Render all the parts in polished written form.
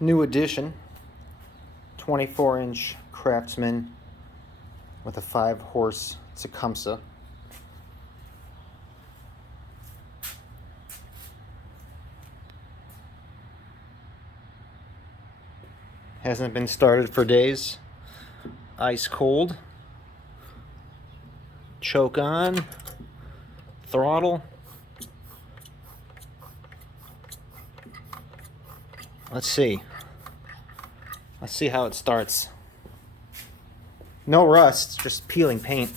New edition, 24-inch Craftsman with a 5-horse Tecumseh. Hasn't been started for days. Ice cold. Choke on. Throttle. Let's see how it starts. No rust, just peeling paint.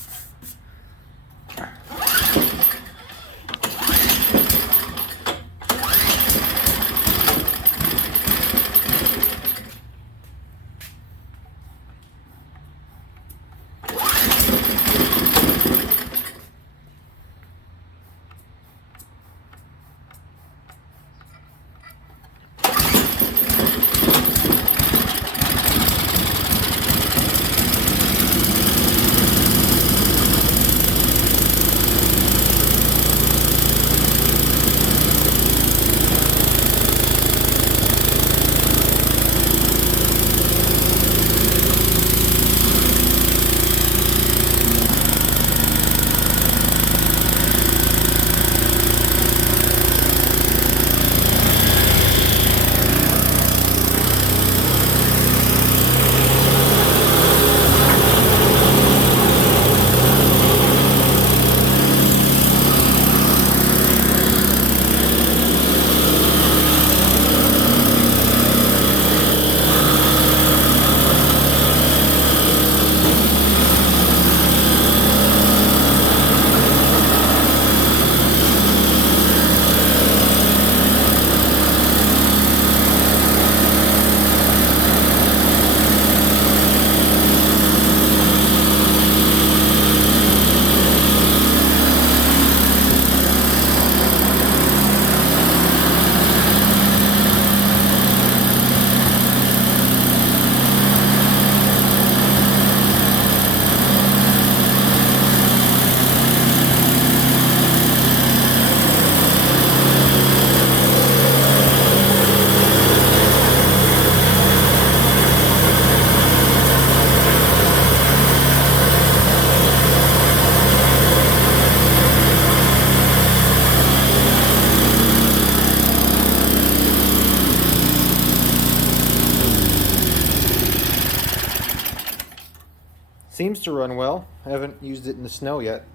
Seems to run well. I haven't used it in the snow yet.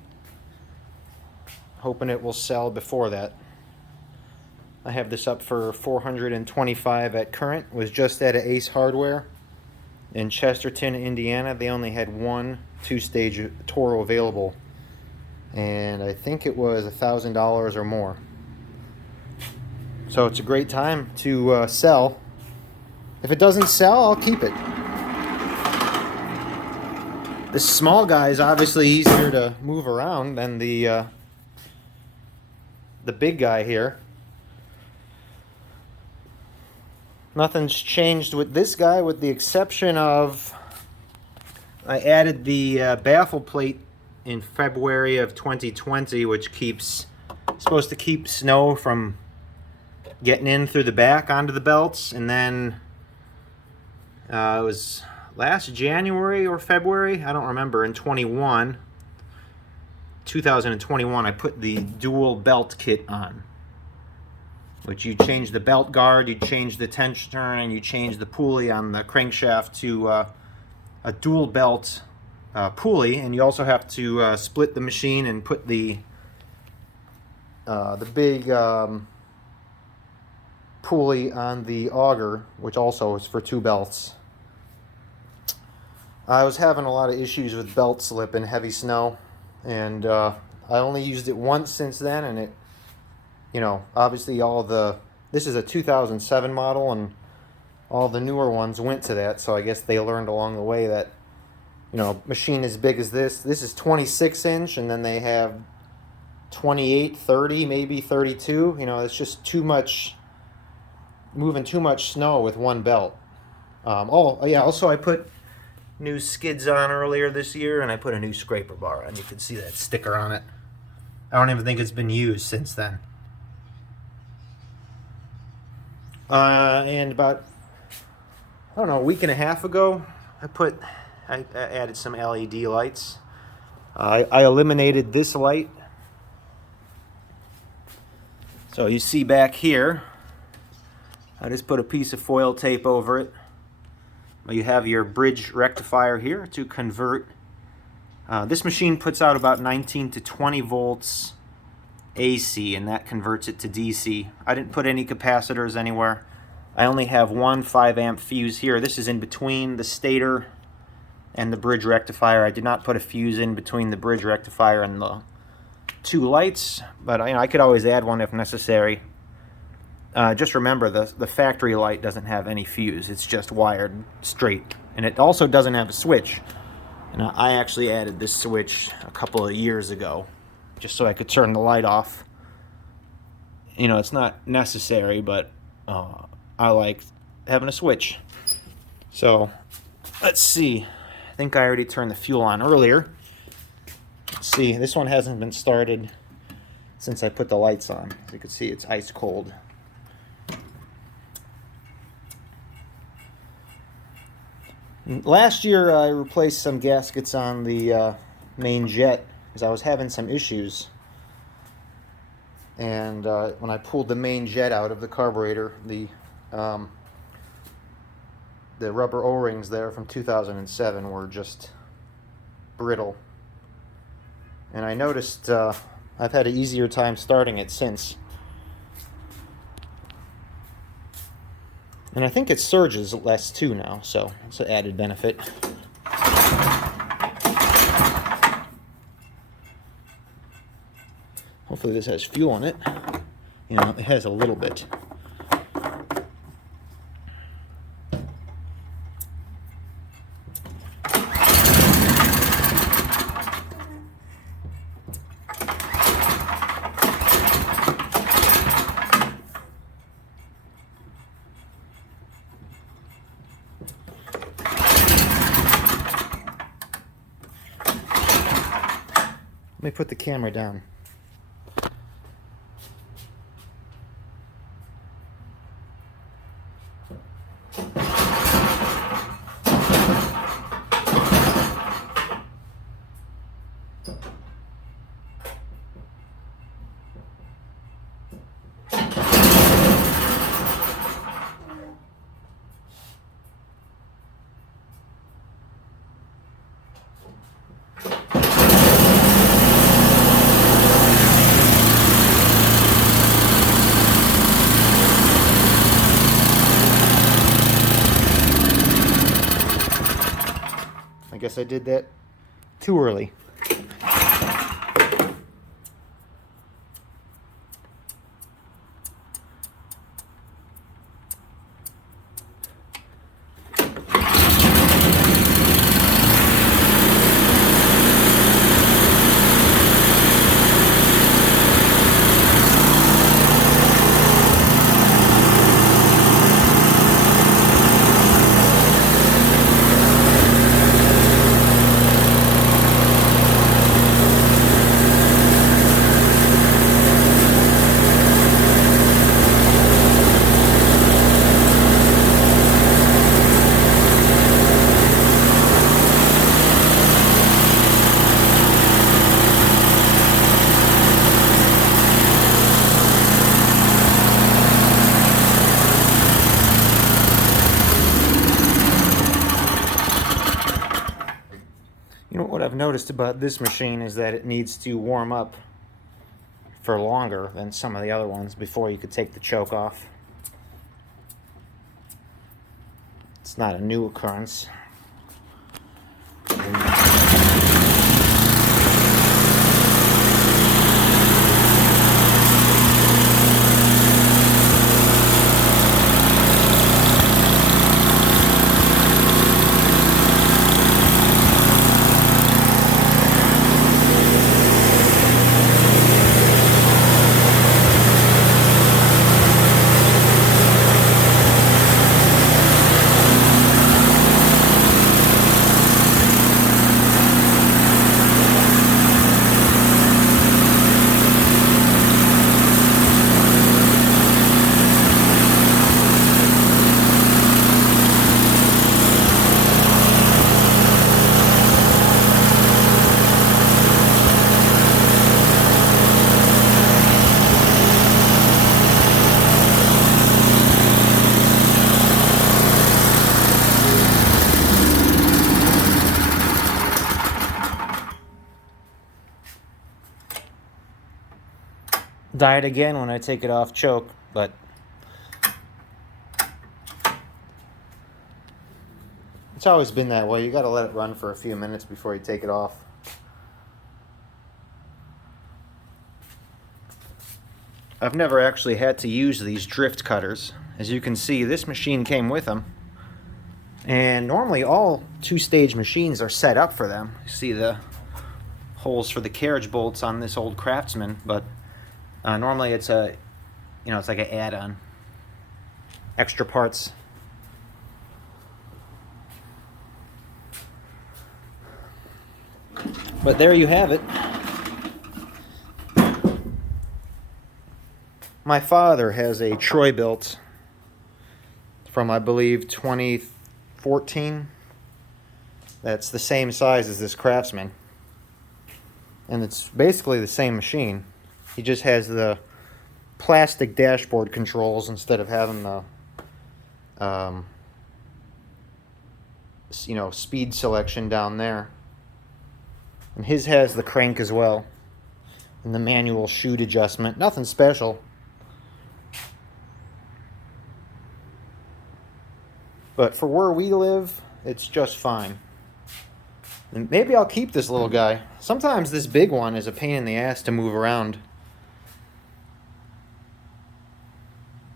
Hoping it will sell before that. I have this up for $425 at current. Was just at Ace Hardware in Chesterton, Indiana. They only had one 2-stage Toro available, and I think it was $1,000 or more. So it's a great time to sell. If it doesn't sell, I'll keep it. The small guy is obviously easier to move around than the big guy here. Nothing's changed with this guy, with the exception of I added the baffle plate in February of 2020, which supposed to keep snow from getting in through the back onto the belts. And then it was last January or February, I don't remember, in 2021, I put the dual belt kit on, which you change the belt guard, you change the tensioner, and you change the pulley on the crankshaft to a dual belt pulley, and you also have to split the machine and put the big pulley on the auger, which also is for 2 belts. I was having a lot of issues with belt slip in heavy snow, and I only used it once since then, and it, obviously this is a 2007 model, and all the newer ones went to that, so I guess they learned along the way that, machine as big as this is 26-inch, and then they have 28, 30, maybe 32. It's just too much, moving too much snow with one belt. Also I put new skids on earlier this year, and I put a new scraper bar on. You can see that sticker on it. I don't even think it's been used since then. And about I don't know, a week and a half ago, I added some LED lights. I eliminated this light. So you see back here, I just put a piece of foil tape over it. You have your bridge rectifier here to convert. This machine puts out about 19 to 20 volts AC, and that converts it to DC. I didn't put any capacitors anywhere. I only have one 5 amp fuse here. This is in between the stator and the bridge rectifier. I did not put a fuse in between the bridge rectifier and the two lights, but I could always add one if necessary. Just remember, the factory light doesn't have any fuse. It's just wired straight. And it also doesn't have a switch. And I actually added this switch a couple of years ago, just so I could turn the light off. You know, it's not necessary, but I like having a switch. So, let's see. I think I already turned the fuel on earlier. Let's see, this one hasn't been started since I put the lights on. As you can see, it's ice cold. Last year I replaced some gaskets on the main jet because I was having some issues. And when I pulled the main jet out of the carburetor, the rubber O-rings there from 2007 were just brittle. And I noticed I've had an easier time starting it since. And I think it surges less too now, so it's an added benefit. Hopefully this has fuel in it. You know, it has a little bit. Let me put the camera down. I guess I did that too early. You know, what I've noticed about this machine is that it needs to warm up for longer than some of the other ones before you could take the choke off. It's not a new occurrence. die it again when I take it off choke, but it's always been that way. You got to let it run for a few minutes before you take it off. I've never actually had to use these drift cutters. As you can see, this machine came with them. And normally all two-stage machines are set up for them. You see the holes for the carriage bolts on this old Craftsman, but normally it's a, it's like an add-on. Extra parts. But there you have it. My father has a troy-bilt from, I believe, 2014. That's the same size as this Craftsman. And it's basically the same machine. He just has the plastic dashboard controls instead of having the speed selection down there. And his has the crank as well. And the manual chute adjustment. Nothing special. But for where we live, it's just fine. And maybe I'll keep this little guy. Sometimes this big one is a pain in the ass to move around.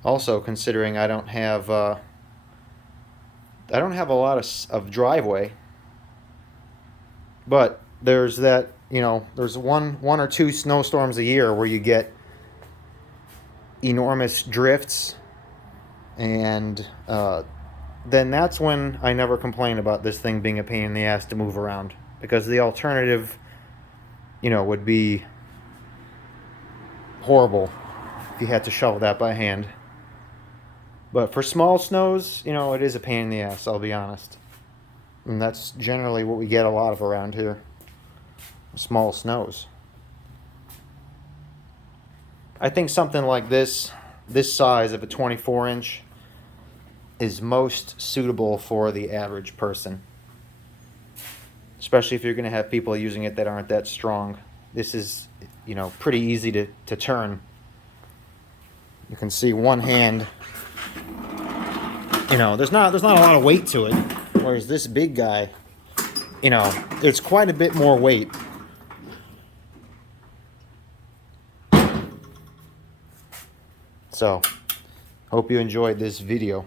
Also, considering I don't have a lot of driveway. But there's that, there's one or two snowstorms a year where you get enormous drifts, and then that's when I never complain about this thing being a pain in the ass to move around, because the alternative, would be horrible if you had to shovel that by hand. But for small snows, it is a pain in the ass, I'll be honest. And that's generally what we get a lot of around here. Small snows. I think something like this size of a 24-inch, is most suitable for the average person. Especially if you're going to have people using it that aren't that strong. This is, pretty easy to turn. You can see one hand, there's not a lot of weight to it. Whereas this big guy, it's quite a bit more weight. So, hope you enjoyed this video.